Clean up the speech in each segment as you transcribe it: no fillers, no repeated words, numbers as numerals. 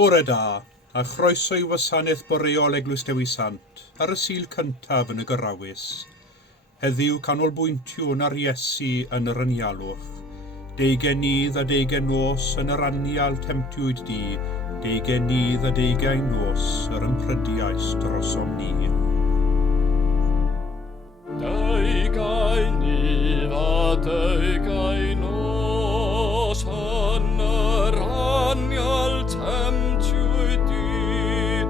Bore da, a chroeso I Gwasanaeth Boreol Eglwys Dewi Sant ar y sil cyntaf yn y Garawys. Heddiw canolbwyntio ar Iesu yn yr anialwch. 20 nydd a 20 nos yn yr anial temtiwyd di, 20 nydd a 20 nos yr ympryddiais drosom ni. 20 nydd a 20 nos yn yr anial temtiwyd di,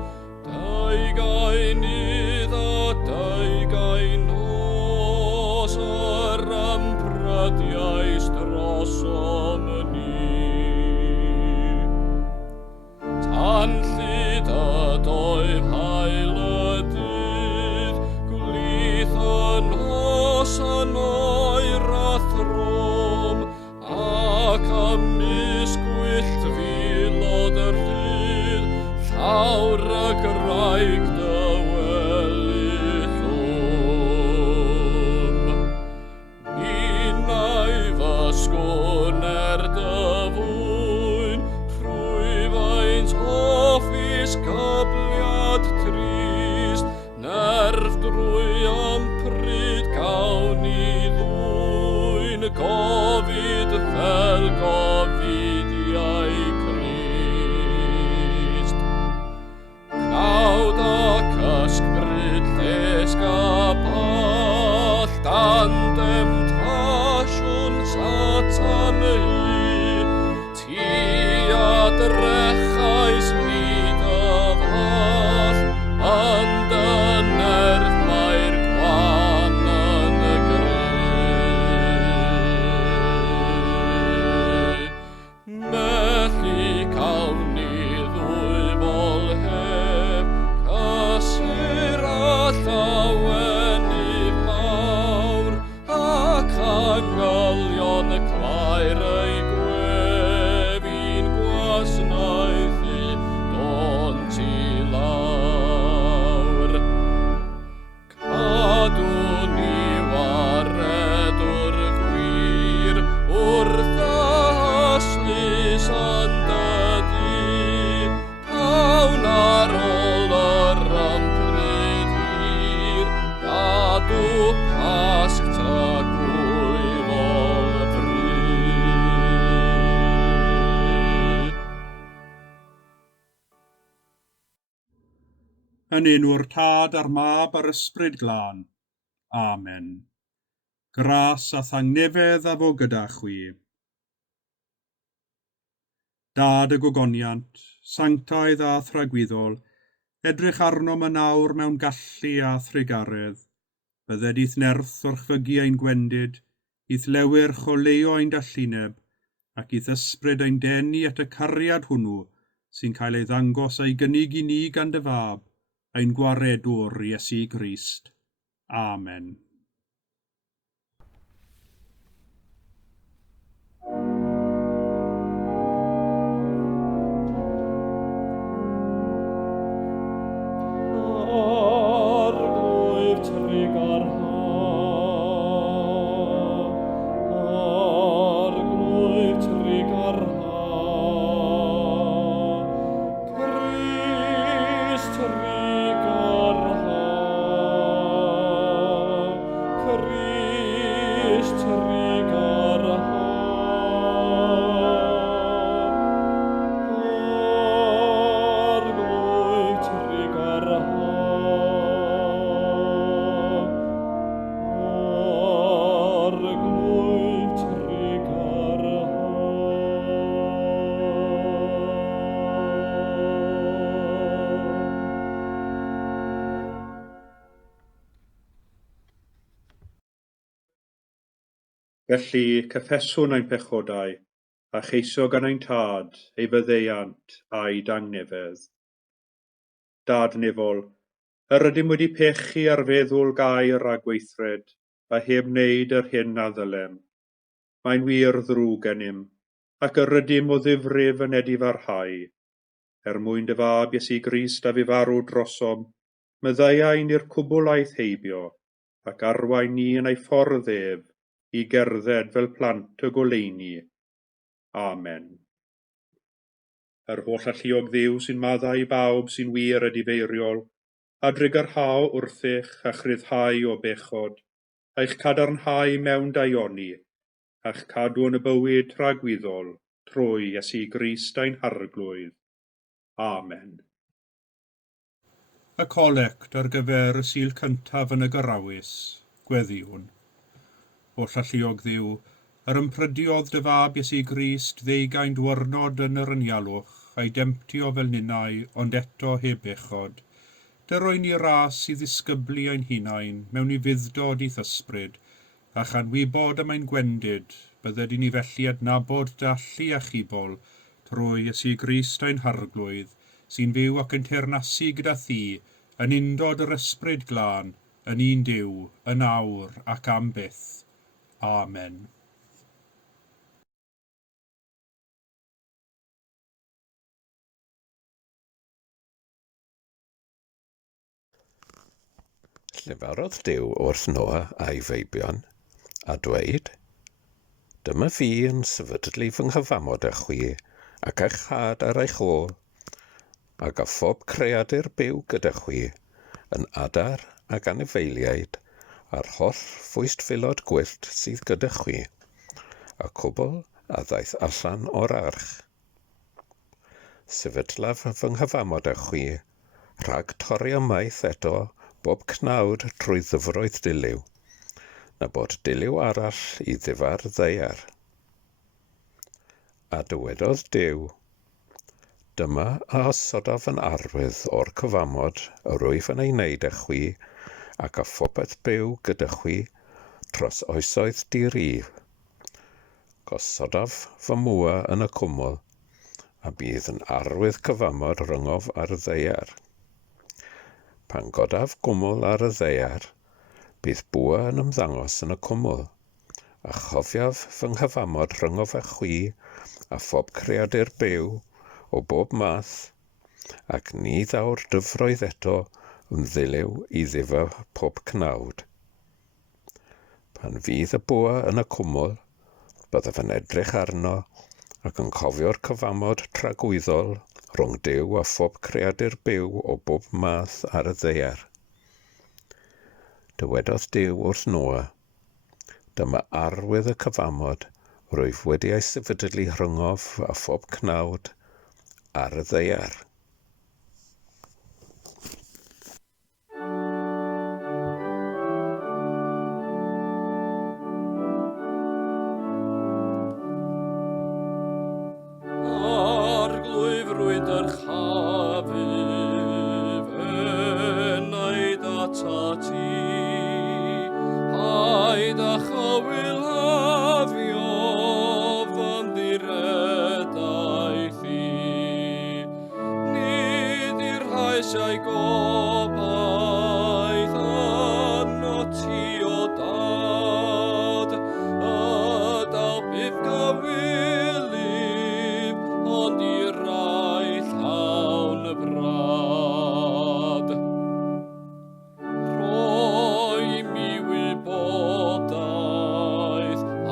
20 nydd a 20 nos yr ympryddiais drosom ni. Tan llyd y doedd hael y dydd, gwlydd y nos yn oer a throm, ac ymysg gwyllt filod yr hyd, llawr y graig dywelu llwm. Ninnau fysgwn dyfwyn, rhwyfaint offis gybliad trist, nerf drwy ympryd gawn I ddwyn, gofid fel gofidiau Crist. Cnawd ac ysbryd ddesg a ball, dandem tasiwn Satan hi, ti adrechais nid y fall, ond y nerf mae'r gwan yn y greu. Melli cawn ni ddwy bol heb, cysur a llawenydd mawr, ac angylion claer ei gwefin gwasanaeth I dont I lawr. Cadw ni waredwr gwir, wrth aslys yn dydi, pawn ar ôl yr ympryd hir, gadw pasg ta gwylol fryd. Yn enw'r Tad a'r Mab a'r Ysbryd Glân. Amen. Gras a thangnefedd a fo gyda chwi. Dad y gogoniant, sanctaidd a thragwyddol, edrych arnom y nawr mewn gallu a thrigaredd, bydded i'th nerth o'r chfygu ein gwendid, i'th lewyrch o leo ein dallineb, ac i'th ysbryd ein denu at y cariad hwnnw, sy'n cael ei ddangos a'i gynnig I ni gan dy fab, ein gwaredwr Iesu Grist. Amen. Arglwydd trigar ha, arglwydd trigar ha, Crist trigar ha, Crist trigar ha, arglwydd trigar ha. Felly, cyffeswn ein pechodau, a cheisio gan ein tad, ei fyddeiant a'i dangnefedd. Dad nefol, yr ydym wedi pechu ar feddwl gair a gweithred, a heb wneud yr hyn a ddylem. Mae'n wir ddrwg gennym, ac yr ydym o ddifrif yn edi farhau. Mwyn dy fab Iesu Grist a fu farw drosom, meddaiain i'r cwbwlaeth heibio, ac arwain ni yn ei ffordd ef, I gerdded fel plant y goleuni. Amen. yr holl alluog Dduw sy'n maddau i bawb sy'n wir a difeiriol, a drigarhau wrthych a chryddhau o bechod, a'ch cadarnhau mewn daioni, a'ch cadw yn y bywyd rhagwyddol, trwy Iesu Grist ein harglwydd. Amen. Y colect ar gyfer y sil cyntaf yn y Garawys, gweddiwn. O llalluog Dduw, yr ymprydiodd dy fab Iesu Grist ddeugain dwyrnod yn yr anialwch, a'i demptio fel ninnau, ond eto heb bechod. Dy roi ni ras i ddisgyblu ein hunain mewn i fuddod i thysbryd, a chanwybod am ein gwendid, bydded i ni felly adnabod dallu a chibol, trwy Iesu Grist ein harglwydd, sy'n fyw ac yn teyrnasu gyda thi, yn undod yr ysbryd glân, yn un Duw, yn awr ac am byth. Amen. Llefarodd Duw wrth Noa a'i feibion, a dweud, dyma fi yn sefydlu fy nghyfamod â chwi, ac eich had ar eich ôl, ac a phob creadur byw gyda chwi, yn adar ac anifeiliaid, a'r holl ffwystfilod gwyllt sydd gyda chwi, a cwbl a ddaeth allan o'r arch. Sefydlaf fy nghyfamod â chwi, rhag torri ymaith eto bob cnawd trwy ddyfroedd diliw, na bod diliw arall i ddifar ddeiar. A dywedodd Duw, dyma a osododd yn arwydd o'r cyfamod yr wyf yn ei wneud â chwi, ac a phobeth byw gyda chwi dros oesoedd di-rif. Gosodaf fy mwa yn y cwmwl, a bydd yn arwydd cyfamod ryngof ar y ddeiar. Pan godaf gwmwl ar y ddeiar, bydd bwa yn ymddangos yn y cwmwl, a chofiaf fy nghyfamod ryngof â chwi a phob creadur byw o bob math, ac ni ddaw'r dyfroedd eto yn ddiliw i ddifa pob cnawd. Pan fydd y bwa yn y cwmwl, byddaf yn edrych arno ac yn cofio'r cyfamod tragwyddol rhwng Duw a phob creadur byw o bob math ar y ddeiar. Dywedodd Duw wrth Noa, dyma arwydd y cyfamod rwyf wedi ei sefydlu rhyngof a phob cnawd ar y ddeiar. Arglwyfrwyd yr chafu, fenaid ata ti, haid a chawyl hafio fan ddiredaeth i. Nid i'r haesiau gobaith anno ti o dad, a daw bydd gawylyb, ond i'r rai llawn y brad. Rhoi mi wybodaeth,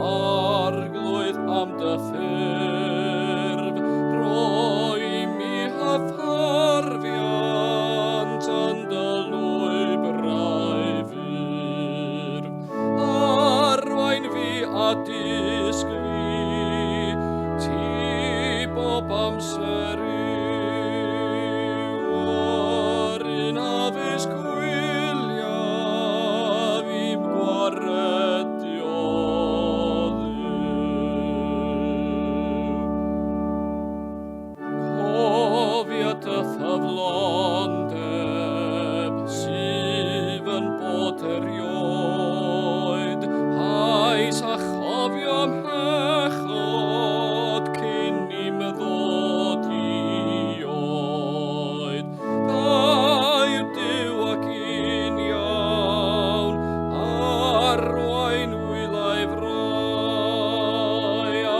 arglwydd am dy ffurf, rhoi mi hyffurfiant yn dy lwybrau fyrf. Arwain fi a disg fi, ti bob amser yw, ar un addysg gwyliaf i'm gwaredio Dduw. Cofia dy thyflondeb sydd yn bod erioed, hais a chofio mhechod cyn i meddod i oed. Dair Duw ac un iawn, arwain wylai frai, a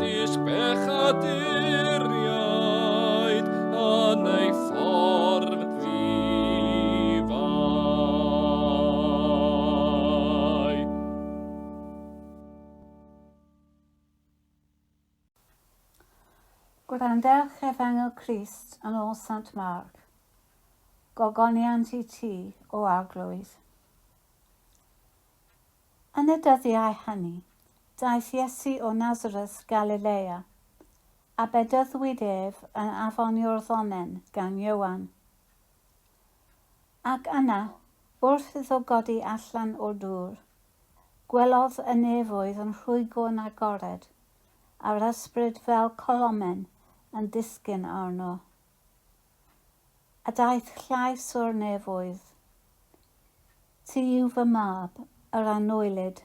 disg bechaduriaid yn ei ffordd ddifai. Gwrandewch Efengyl Crist yn ôl Sant Marc. Gogoniant i ti o Eglwys. Yn y dyddiau hynny, daeth Iesu o Nazareth Galilea, a bedyddwyd ef yn afon Iorddonen gan Ioan. Ac yna, wrth iddo godi allan o'r dŵr, gwelodd y nefoedd yn rhwygo'n agored, a'r ysbryd fel colomen yn disgyn arno. A daeth llais o'r nefoedd. Ti yw fy mab, yr anwylid,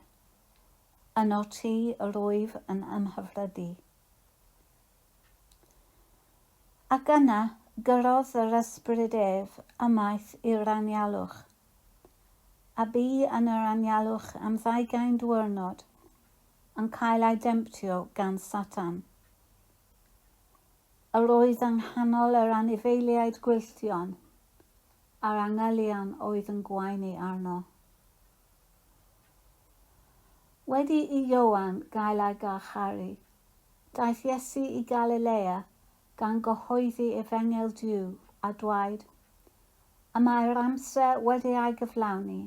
yno ti yr wyf yn ymhyfrydu. Ac yna gyrrodd yr ysbryd ef ymaith i'r anialwch, a bu yn yr anialwch am 20 diwrnod yn cael ei demptio gan Satan. Yr oedd yng nghanol yr anifeiliaid gwylltion, a'r angylion oedd yn gwaenu arno. Wedi i Ioan gael ei garcharu, daeth Iesu i Galilea gan gyhoeddi Efengyl Duw a dweud, y mae'r amser wedi ei gyflawni,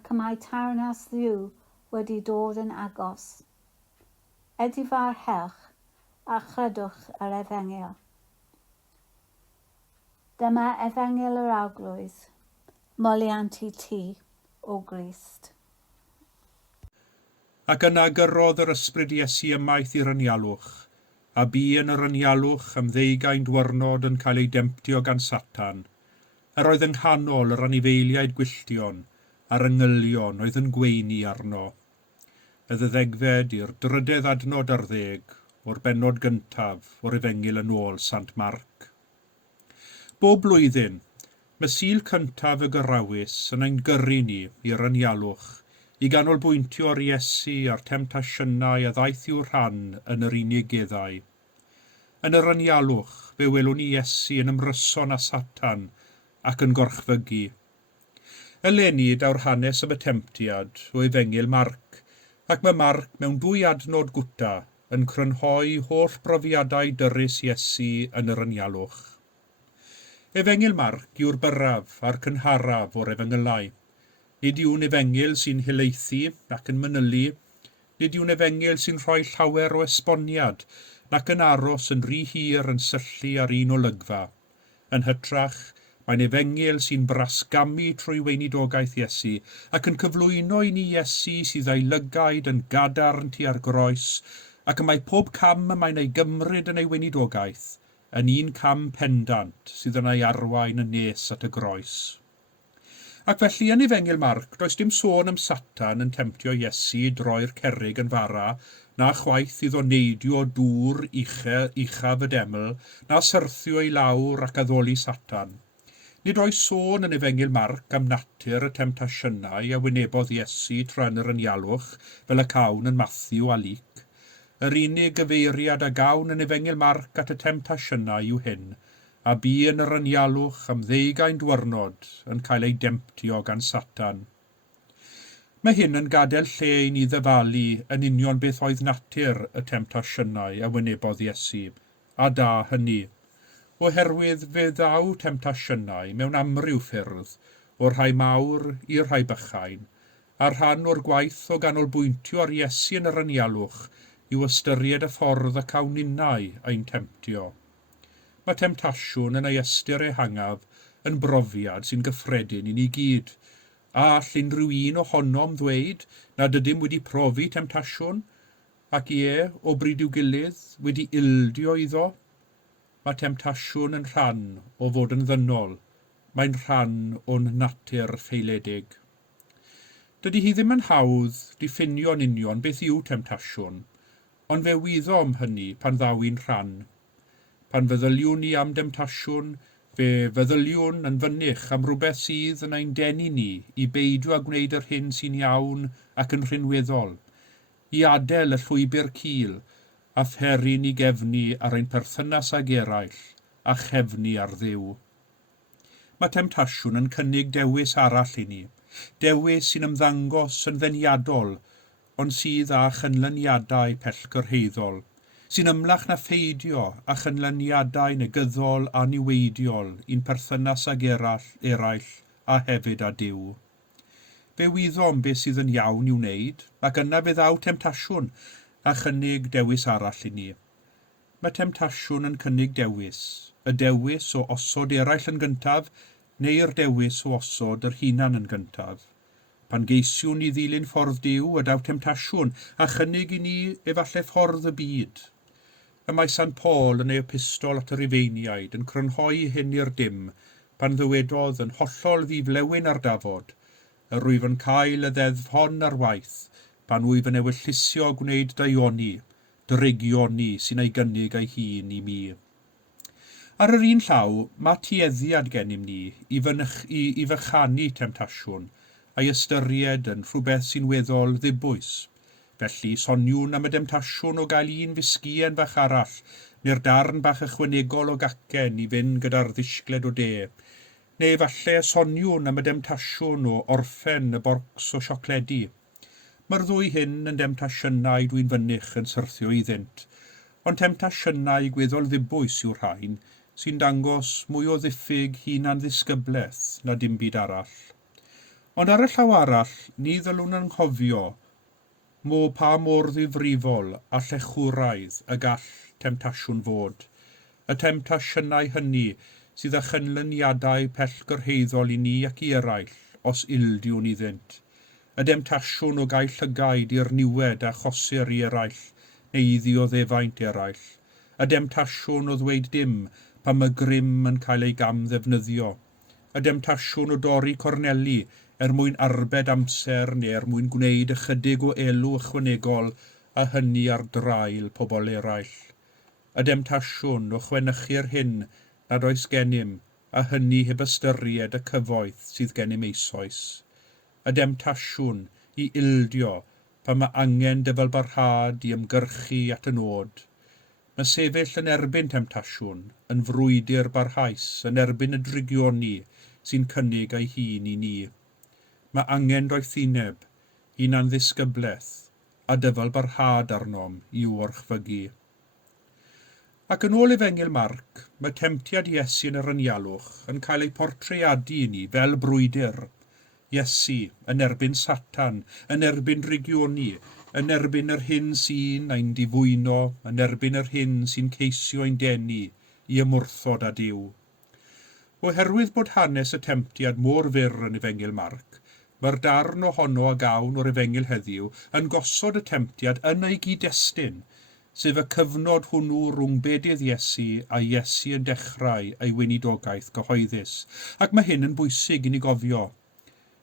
ac y mae teyrnas Dduw wedi dod yn agos. Edifarhewch a chrydwch yr Efengyl. Dyma Efengyl yr Eglwys, moliant i ti o Grist. Ac yna gyrrodd yr ysbryd Iesu ymaith i'r anialwch, a bu yn yr anialwch am 20 diwrnod yn cael ei demptio gan Satan, yr oedd yng nghanol yr anifeiliaid gwylltion a'r angylion oedd yn gweini arno. Y ddegfed i'r 3 adnod ar 10 o'r bennod gyntaf o'r Efengyl yn ôl Sant Marc. Bob blwyddyn, mae Sul cyntaf y Garawys yn ein gyrru ni i'r anialwch i ganolbwyntio ar Iesu a'r temtasiynau a ddaeth i'w rhan yn yr unigeddau. Yn yr anialwch, fe welwn ni Iesu yn ymryson â Satan ac yn gorchfygu. Eleni daw'r hanes y betemptiad o Efengyl Marc, ac mae Marc mewn 2 adnod gwta yn crynhoi holl brofiadau dyrys Iesu yn yr anialwch. Efengyl Marc yw'r byraf a'r cynharaf o'r Efengylau. Nid yw'n Efengyl sy'n hilaethu ac yn manylu, nid yw'n Efengyl sy'n rhoi llawer o esboniad nac yn aros yn rhy hir yn syllu ar un olygfa. Yn hytrach, mae'n Efengyl sy'n brasgamu trwy weinidogaeth Iesu ac yn cyflwyno i ni Iesu sydd ei lygaid yn gadarn tua'r groes, ac y mae pob cam y mae'n ei gymryd yn ei weinidogaeth yn un cam pendant sydd yn ei arwain yn nes at y groes. Ac felly yn Efengyl Marc, does dim sôn am Satan yn temptio Iesu droi'r cerrig yn fara, na chwaith iddo neidio dŵr uchaf y deml, na syrthio i lawr ac addoli Satan. Nid oes sôn yn Efengyl Marc am natur y temtasiynau a wynebodd Iesu tra'n yr anialwch fel y cawn yn Matthew a Luc. Yr unig gyfeiriad a gawn yn Efengyl Marc at y temtasiynau yw hyn, a bu yn yr anialwch am 20 diwrnod yn cael ei demptio gan Satan. Mae hyn yn gadael lle i ni ddyfalu yn union beth oedd natur y temtasiynau a wynebodd Iesu, a da hynny. Oherwydd fe ddaw temtasiynau mewn amryw ffyrdd, o'r rhai mawr i'r rhai bychain, a rhan o'r gwaith o ganolbwyntio ar Iesu yn yr anialwch yw ystyried y ffordd y cawn ninnau ein temptio. Mae temtasiwn yn ei ystyr ehangaf yn brofiad sy'n gyffredin i ni gyd, a all unrhyw un ohonom ddweud nad ydym wedi profi temtasiwn, ac o bryd i'w gilydd wedi ildio iddo. Mae temtasiwn yn rhan o fod yn ddynol, mae'n rhan o'n natur ffeiledig. Dydy hi ddim yn hawdd diffinio'n union beth yw temtasiwn, ond fe wyddo am hynny pan ddawi'n rhan. Pan feddyliwn ni am demtasiwn, fe feddyliwn yn fynych am rhywbeth sydd yn ein denu ni i beidio a gwneud yr hyn sy'n iawn ac yn rhinweddol, i adael y llwybr cul, a theri ni gefnu ar ein perthynas ag eraill, a chefnu ar Dduw. Mae temtasiwn yn cynnig dewis arall i ni, dewis sy'n ymddangos yn ddeniadol, ond sydd â chynlyniadau pellgyrhaeddol. sy'n ymlach na pheidio a chynlyniadau negyddol a niweidiol un perthynas ag eraill a hefyd â Duw. Fe wyddom beth sydd yn iawn i'w wneud, ac yna fe ddaw temtasiwn a chynnig dewis arall i ni. Mae temtasiwn yn cynnig dewis, y dewis o osod eraill yn gyntaf, neu'r dewis o osod yr hunan yn gyntaf. Pan geisiwn ni ddilyn ffordd Duw, y daw temtasiwn a chynnig i ni efallai ffordd y byd. Y mae Sant Paul yn ei epistol at yr Ifeiniaid yn crynhoi hyn i'r dim, pan ddywedodd yn hollol ddiflewyn ar dafod, y rwyf yn cael y ddeddf hon ar waith, pan wyf yn ewyllysio gwneud daioni, drygioni sy'n ei gynnig ei hun i mi. Ar yr un llaw, mae tueddiad gennym ni i fychanu temtasiwn, a'i ystyried yn rhywbeth sy'n weddol ddibwys. Felly, soniwn am y demtasiwn o gael un fisgien fach arall, neu'r darn bach ychwanegol o gacen i fynd gyda'r ddisgled o de, neu falle soniwn am y demtasiwn o orffen y borcs o siocledi. Mae'r ddwy hyn yn demtasiynau dwi'n fynych yn syrthio iddynt, ond temtasiynau gweddol ddibwys yw'r rhain, sy'n dangos mwy o ddiffyg hunan ddisgybleth na dim byd arall. Ond ar y llaw arall, ni ddylwn yn nghofio pa mor ddifrifol a llechwraidd y gall temtasiwn fod. Y temtasiynau hynny sydd â chynlyniadau pellgyrhaeddol i ni ac i eraill os ildiwn iddynt. Y demtasiwn o gael llygaid i'r niwed a chosir i eraill neu i ddioddefaint eraill. Y demtasiwn o ddweud dim pan mae grym yn cael ei gamddefnyddio. Y demtasiwn o dorri corneli mwyn arbed amser neu mwyn gwneud ychydig o elw ychwanegol a hynny ar draul pobl eraill. Y demtasiwn o chwenychu'r hyn nad oes gennym a hynny heb ystyried y cyfoeth sydd gennym eisoes. Y demtasiwn i ildio pan mae angen dyfalbarhad i ymgyrchu at y nod. Mae sefyll yn erbyn temtasiwn, yn frwydr barhaus, yn erbyn y drygioni sy'n cynnig ei hun i ni. Mae angen doethineb, hunan ddisgybleth, a dyfalbarhad arnom i'w orchfygu. Ac yn ôl Efengyl Marc, mae temtiad Iesu yn yr anialwch yn cael ei portreadu i ni fel brwydr. Iesu yn erbyn Satan, yn erbyn drygioni, yn erbyn yr hyn sy'n ein difwyno, yn erbyn yr hyn sy'n ceisio ein denu i ymwrthod â Duw. Oherwydd bod hanes y temtiad mor fyr yn Efengyl Marc, mae'r darn ohono a gawn o'r Efengyl heddiw yn gosod y temtiad yn ei gyd-destun, sef y cyfnod hwnnw rhwng bedydd Iesu a Iesu yn dechrau ei weinidogaeth gyhoeddus, ac mae hyn yn bwysig i ni gofio.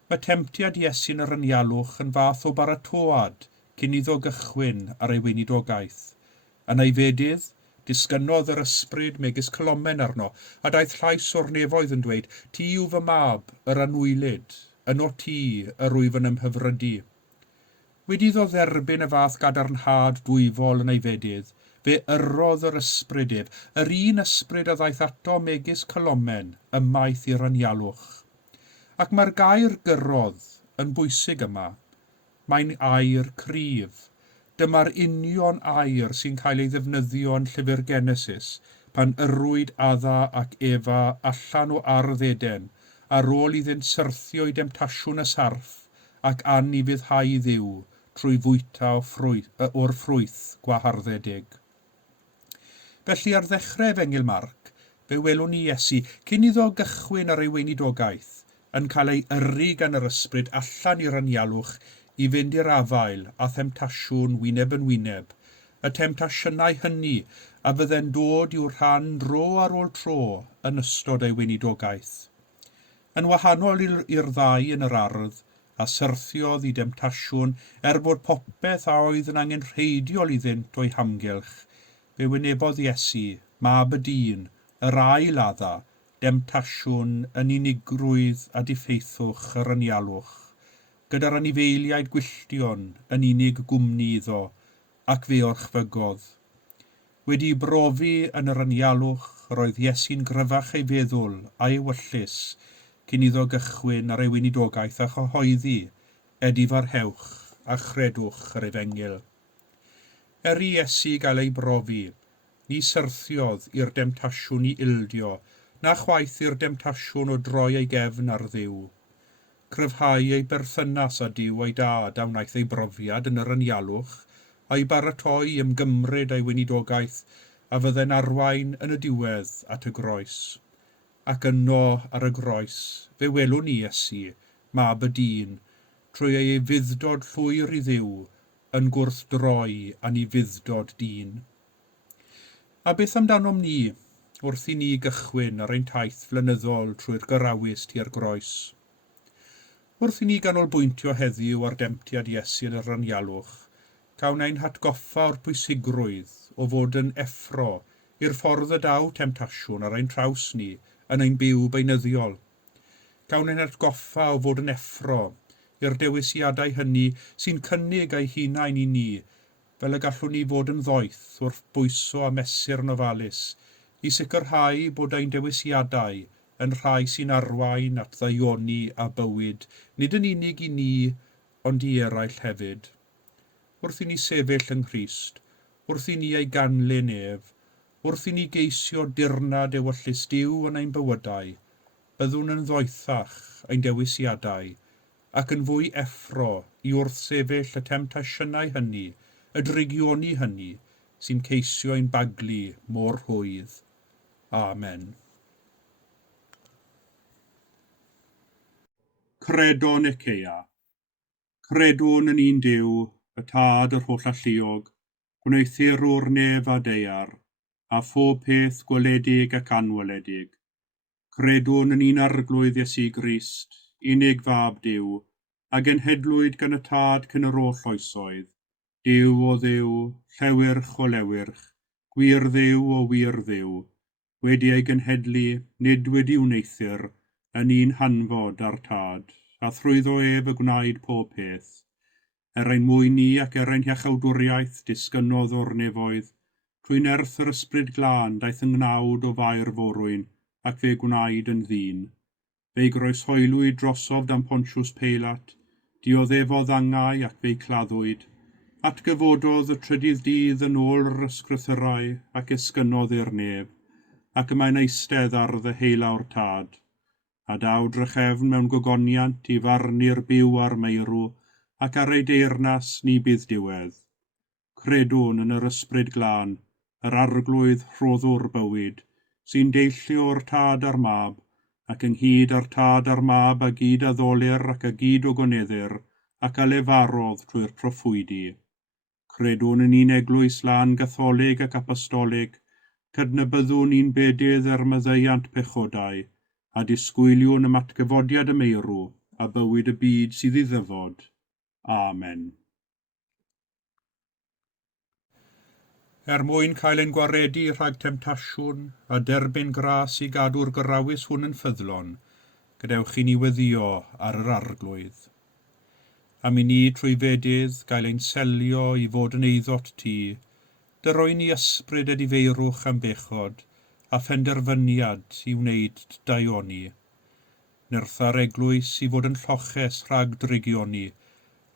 Mae temtiad Iesu yn yr anialwch yn fath o baratoad cyn iddo gychwyn ar ei weinidogaeth. Yn ei fedydd, disgynnodd yr ysbryd megis colomen arno, a daeth llais o'r nefoedd yn dweud, ti yw fy mab, yr anwylyd, yno ti yr wyf yn ymhyfrydu. Wedi iddo dderbyn y fath gadarnhad dwyfol yn ei fedydd, fe yrodd yr ysbryd ef, yr un ysbryd a ddaeth ato megis colomen, ymaith i'r anialwch. Ac mae'r gair gyrodd yn bwysig yma. Mae'n air cryf. Dyma'r union air sy'n cael ei ddefnyddio yn llyfr Genesis, pan yrwyd Adda ac Efa allan o ardd Eden, ar ôl iddynt syrthio i demtasiwn y sarff ac anifyddhau Dduw trwy fwyta o'r ffrwyth gwaharddedig. Felly ar ddechrau Efengyl Marc, fe welwn ni Iesu cyn iddo gychwyn ar ei weinidogaeth, yn cael ei yrru gan yr ysbryd allan i'r anialwch i fynd i'r afael a themtasiwn wyneb yn wyneb, y temtasiynau hynny a fydden dod i'w rhan dro ar ôl tro yn ystod ei weinidogaeth. Yn wahanol i'r ddau yn yr ardd, a syrthiodd i demtasiwn bod popeth a oedd yn angen rheidiol iddynt o'i hamgylch, fe wynebodd Iesu, mab y dyn, yr ail adda, demtasiwn yn unigrwydd a diffeithwch yr anialwch, gyda'r anifeiliaid gwylltion yn unig gwmni iddo, ac fe orchfygodd. Wedi brofi yn yr anialwch, roedd Iesu'n gryfach ei feddwl a'i wyllus, cyn iddo gychwyn ar ei weinidogaeth a chyhoeddi, edifarhewch a chredwch yr Efengyl. I Iesu gael ei brofi, ni syrthiodd i'r demtasiwn i ildio, na chwaith i'r demtasiwn o droi ei gefn ar Dduw. Cryfhau ei berthynas â Duw ei dad a wnaeth ei brofiad yn yr anialwch, a'i baratoi ymgymryd ei weinidogaeth a fydde'n arwain yn y diwedd at y groes. Ac yno ar y groes, fe welwn ni Iesu, mab y dyn, trwy ei fuddod llwyr i Dduw, yn gwrthdroi a ni fuddod dyn. A beth amdanom ni, wrth i ni gychwyn ar ein taith flynyddol trwy'r Garawys tua'r groes? Wrth i ni ganolbwyntio heddiw ar demtiad Iesu yn yr anialwch, cawn ein hatgoffa o'r pwysigrwydd o fod yn effro i'r ffordd y daw temtasiwn ar ein traws ni yn ein byw beunyddiol. Cawn ein hatgoffa o fod yn effro i'r dewisiadau hynny sy'n cynnig ei hunain i ni, fel y gallwn ni fod yn ddoeth wrth bwyso a mesur yn ofalus, i sicrhau bod ein dewisiadau yn rhai sy'n arwain at ddaioni a bywyd, nid yn unig i ni, ond i eraill hefyd. Wrth i ni sefyll yng Nghrist, wrth i ni ei ganlyn ef, wrth i ni geisio dirnad ewyllus Duw yn ein bywydau, byddwn yn ddoethach ein dewisiadau, ac yn fwy effro i wrth sefyll y temtasiynau hynny, y drigioni hynny, sy'n ceisio ein baglu mor hwydd. Amen. Credo Nicea. Credwn yn un Duw, y Tad yr holl alluog, gwneithurwr nef a deiar, a phob peth gweledig ac anweledig. Credwn yn un arglwydd Iesu Grist, unig fab Duw, a genhedlwyd gan y Tad cyn yr holl oesoedd, Duw o Dduw, llewyrch o lewyrch, gwir Dduw o wir Dduw, wedi ei genhedlu, nid wedi wneithur, yn un hanfod ar Tad, a thrwyddo ef y gwnaed pob peth. Ein mwyn ni ac ein hiachawdwriaeth disgynnodd o'r nefoedd, trwy nerth yr ysbryd glân daeth yng ngnawd o fair forwyn ac fe gwnaed yn ddyn. Fe'i groeshoelwyd drosodd am Pontiws Peilat, dioddefodd angau ac fe'i claddwyd, atgyfododd y trydydd dydd yn ôl yr ysgrythyrau ac esgynnodd i'r nef, ac yma'n eistedd ar ddy heilawr Tad, a daw drychefn mewn gogoniant i farnu'r byw ar meirw, ac ar ei deyrnas ni bydd diwedd. Credwn yn yr ysbryd glân, yr arglwydd rhoddwr bywyd, sy'n deillio'r Tad a'r mab, ac ynghyd â'r Tad a'r mab a gyd addolir ac a gyd o goneddir, ac a lefarodd trwy'r proffwydi. Credwn yn un eglwys lan gatholig ac apostolig, cydnabyddwn un bedydd ar myddeiant pechodau, a disgwyliwn y matgyfodiad y meirw, a bywyd y byd sydd i ddyfod. Amen. Mwyn cael ein gwaredu rhag temtasiwn a derbyn gras i gadw'r Garawys hwn yn ffyddlon, gadewch i ni weddio ar yr arglwydd. Am i ni trwy fedydd gael ein selio i fod yn eiddot ti, dyroi ni ysbryd ydi feirwch am bechod, a phenderfyniad i wneud daioni. Nertha'r eglwys i fod yn lloches rhag drigioni,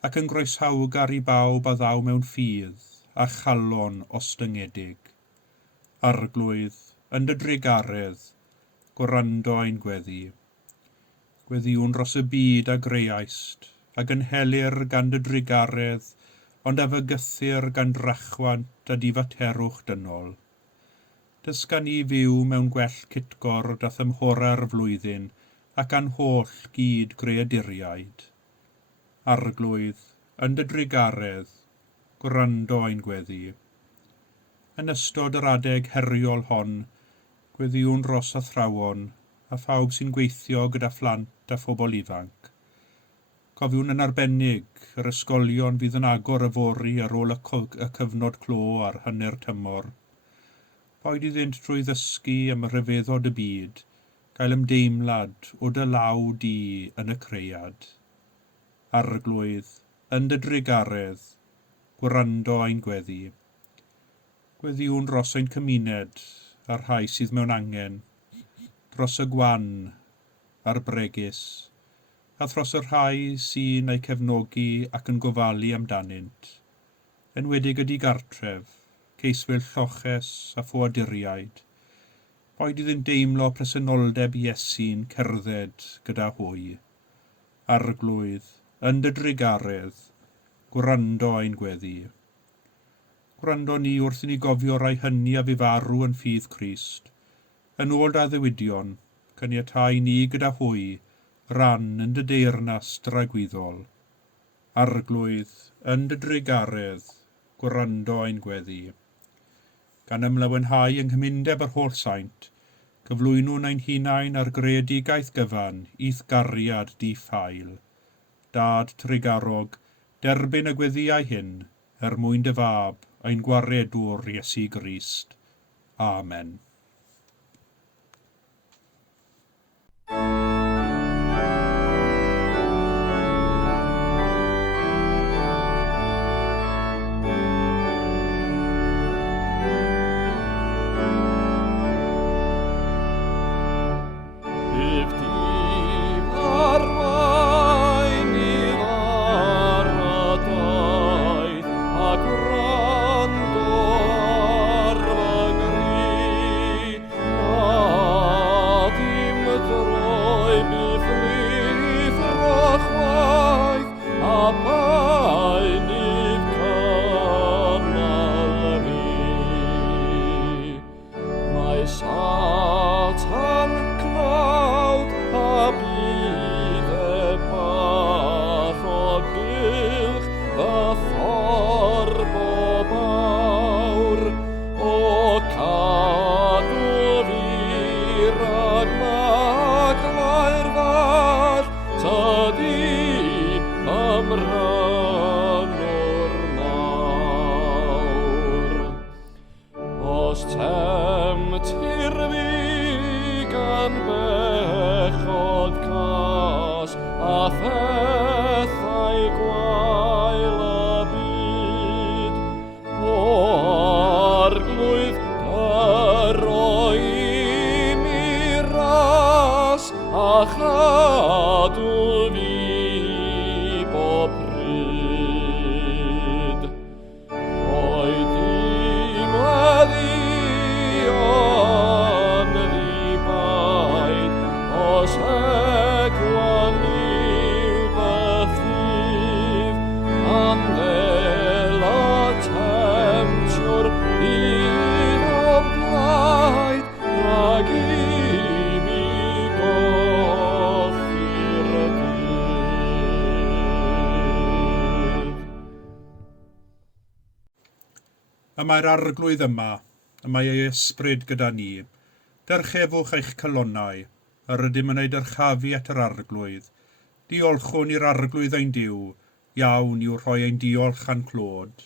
ac yn groeshawgar i bawb a ddaw mewn ffydd, a chalon ostyngedig. Arglwydd, yn dy drigaredd, gwrando ein gweddi. Gweddiwn dros y byd a greiaist, ac yn helir gan dy drigaredd, ond a fygythyr gan drachwant a difaterwch dynol. Dysga ni fyw mewn gwell citgord a thymhora'r flwyddyn, ac an holl gyd greaduriaid. Arglwydd, yn dy drigaredd, gwrando ein gweddi. Yn ystod yr adeg heriol hon, gweddiwn dros athrawon, a phawb sy'n gweithio gyda phlant a phobl ifanc. Cofiwn yn arbennig yr ysgolion fydd yn agor y fori ar ôl y cyfnod clo ar hynny'r tymor. Boed iddynt trwy ddysgu am y rhyfeddod y byd, gael ymdeimlad o dy law di yn y creiad. Arglwydd, yn dy drigaredd, gwrando ein gweddi. Gweddiwn dros ein cymuned a'r rhai sydd mewn angen, dros y gwan a'r bregus, a thros y rhai sy'n ei cefnogi ac yn gofalu amdanynt. enwedig ydi gartref, ceiswyr lloches a ffoaduriaid. Boed iddy'n deimlo presenoldeb Iesu'n cerdded gyda hwy. Arglwydd, yn dy drigaredd, gwrando ein gweddi. Gwrando ni wrth i ni gofio rai hynny a fi farw yn ffydd Crist. Yn ôl da ddiwydion, caniatáu ni gyda hwy, ran yn dy deyrnas dragwyddol. Arglwydd, yn dy drigaredd, gwrando ein gweddi. Gan ymlawenhau yng nghymundeb yr holl saint, cyflwynwn ein hunain ar greadigaeth gyfan, ithgariad di-ffail. Dad trigarog, derbyn y gweddiau hyn, mwyn dy fab, ein gwaredwr Iesu Grist. Amen. Y mae'r arglwydd yma, y mae ei ysbryd gyda ni. Dyrchefwch eich cylonau, yr ydym yn ei dyrchafu at yr arglwydd. Diolchwn i'r arglwydd ein Duw, iawn i'w rhoi ein diolch a'n clod.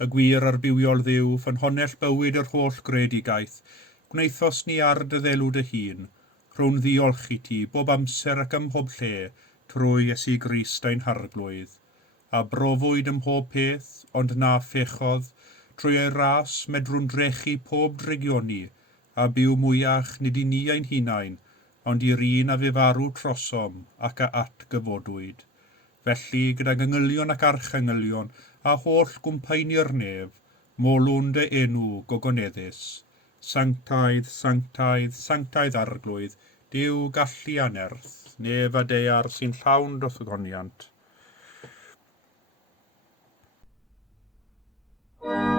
Y gwir arbywiol Dduw, ffynhonnell bywyd yr holl greadigaeth, gwneithos ni ar dy ddelw dy hun, rhwng ddiolch i ti bob amser ac ym mhob lle, trwy Iesu Grist ein harglwydd. A brofwyd ym mhob peth, ond na phechodd, trwy ei ras medrwn drechu pob dregioni, a byw mwyach nid i ni ein hunain, ond i'r un a fe farw trosom ac a atgyfodwyd. Felly, gyda gyngylion ac archangylion, a holl gwmpaeni'r nef, molwn dy enw gogoneddus. Sanctaidd, sanctaidd, sanctaidd arglwydd, Duw gallu anerth, nef a dear sy'n llawn dothgoniant. Amen.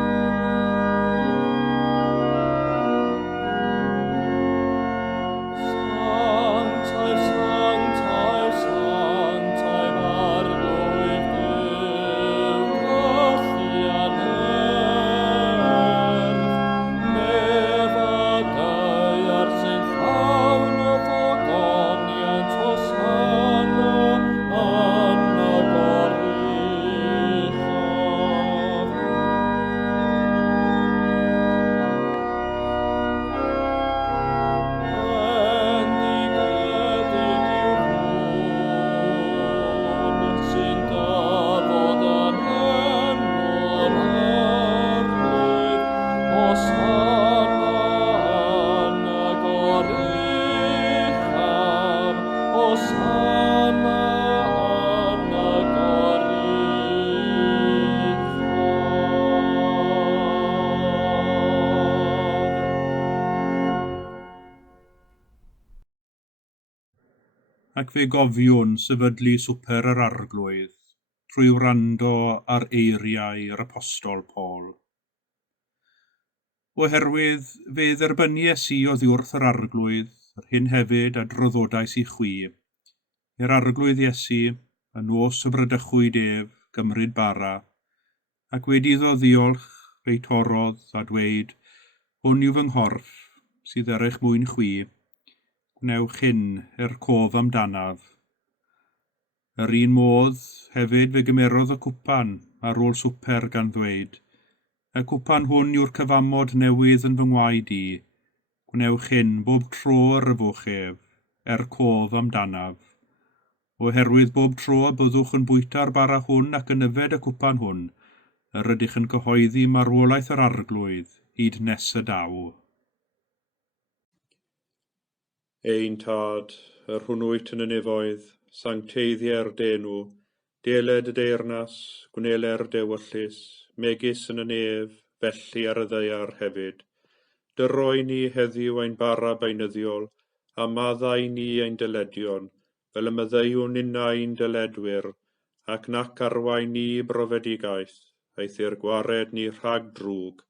ac fe gofiwn sefydlu swper yr arglwydd trwy wrando ar eiriau'r apostol Paul. Oherwydd fe dderbynu Iesu oddi wrth yr arglwydd, yr hyn hefyd a droddodais i chwi, i'r arglwydd Iesu, yn nos y brydychwyd ef, gymryd bara, ac wedi iddo ddiolch fe'i torodd a dweud, hwn yw fy nghorff, sydd er eich mwyn chwi, gwnewch hyn cof amdanaf. Yr un modd hefyd fe gymerodd y cwpan ar ôl swper gan ddweud, y cwpan hwn yw'r cyfamod newydd yn fy ngwaed i, gwnewch hyn bob tro yr yfwch ef, cof amdanaf. Oherwydd bob tro y byddwch yn bwyta'r bara hwn ac yn yfed y cwpan hwn, yr ydych yn cyhoeddi marwolaeth yr arglwydd hyd nes y daw. Ein tad, yr hwnnwyt yn y nefoedd, sancteiddiau'r denw, deled y deyrnas, gwneler dewyllus, megis yn y nef, felly ar y ddeiar hefyd. Dyroi ni heddiw ein bara beinyddiol, a maddau ni ein dyledion, fel y myddeiwn innau'n dyledwyr, ac nac arwain ni brofedigaeth, eithir gwared ni rhag drwg,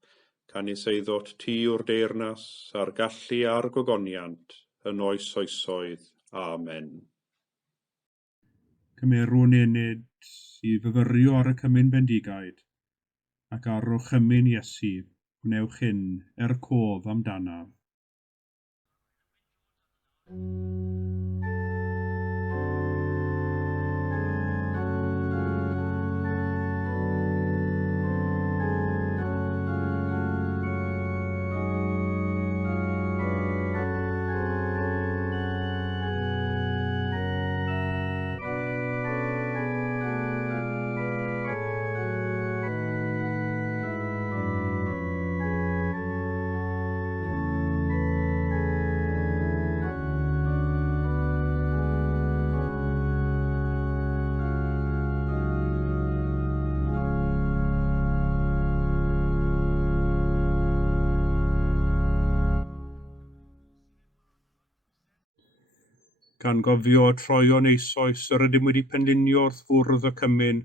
canis eiddot ti o'r deyrnas, a'r gallu a'r gogoniant, yn oes oesoedd. Amen. Cymerwn enid i fyfyrio ar y cymyn bendigaid, ac ar o chymyn Iesu, wnewch hyn cof amdanaf. Gan gofio troion eisoes yr ydym wedi penlinio wrth fwrdd y cymyn,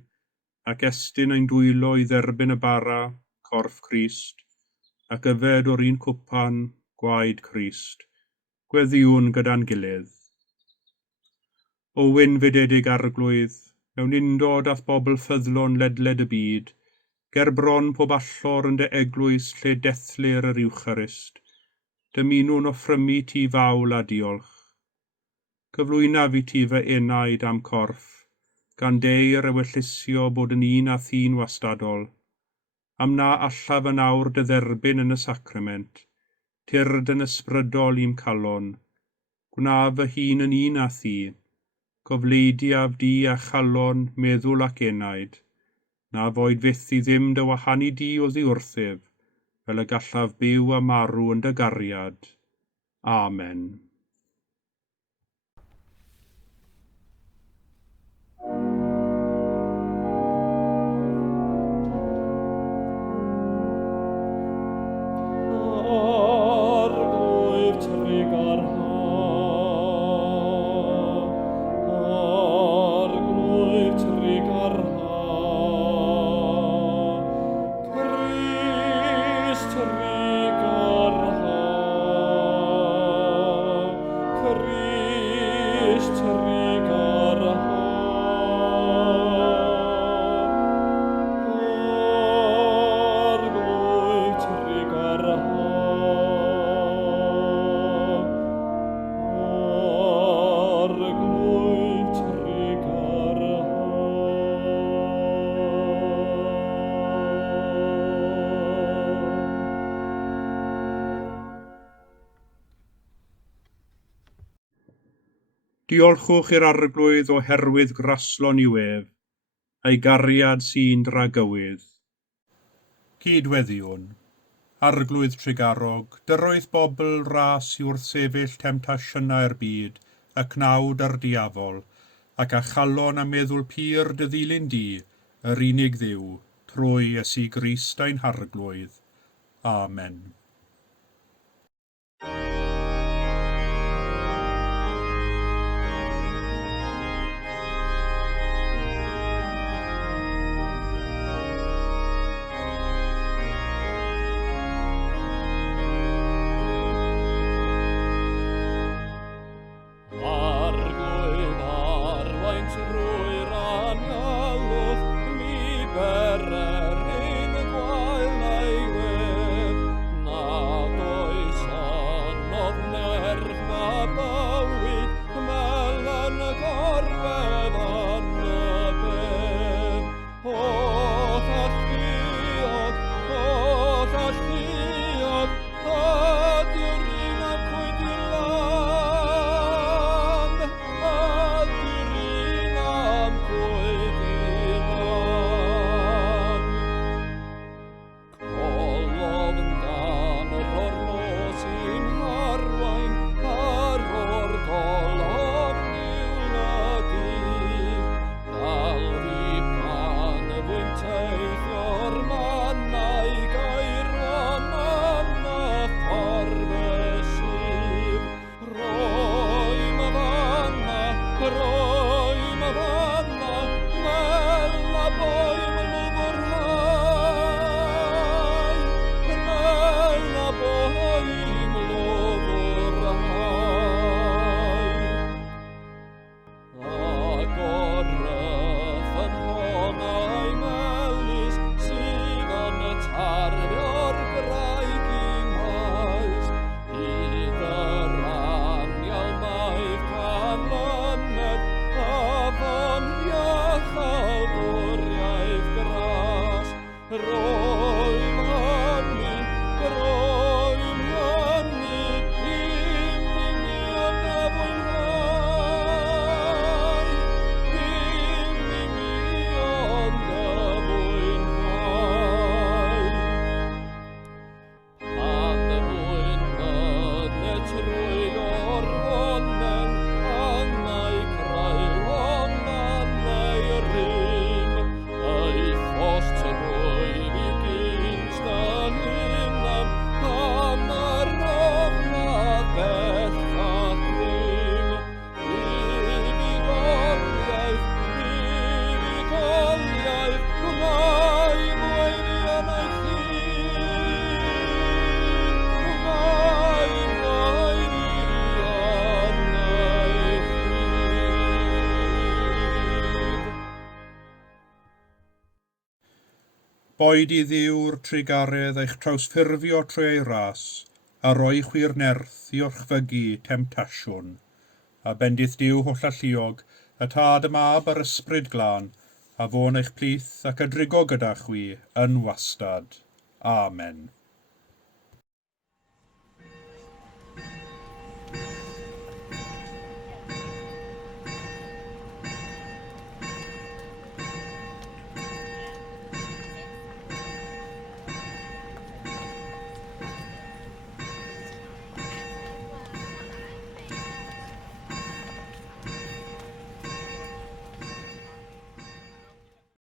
ac estyn ein dwylo i dderbyn y bara, corff Crist, ac yfed o'r un cwpan, gwaed Crist, gweddiwn gyda'n gilydd. O wyn fededig arglwydd, mewn undod ath bobl ffyddlon ledled y byd, ger bron pob allor yn dy eglwys lle dethlir yr Iwcharist, dymunwn offrymu ti fawl a diolch. Cyflwynaf i ti fy enaid am corff, gan deir ewellusio bod yn un a thyn wastadol, am na allaf yn awr dy dderbyn yn y sacrament, tyrd yn ysbrydol i'm calon, gwna fy hun yn un a thi, cofleidiaf di a chalon, meddwl ac enaid, na foed fyth i ddim dy wahanu di o ddiwrthif, fel y gallaf byw a marw yn dy gariad. Amen. Diolchwch i'r arglwydd oherwydd graslon i'w ef, a'i gariad sy'n dragywydd. Cydweddiwn, arglwydd trigarog, dyroedd bobl ras i wrth sefyll temtasiynau'r byd, y cnawd ar diafol, ac a chalon a meddwl pur dy ddilyn di, yr unig dduw, trwy Iesu Grist ein harglwydd. Amen. Boed i ddiw'r trigaredd eich trawsffurfio trwy ei ras, a roi chwi'r nerth i orchfygu temtasiwn. A bendith Duw holl alluog, y tad y mab a'r ysbryd glân, a fo'n eich plith ac y drigo gyda chwi yn wastad. Amen.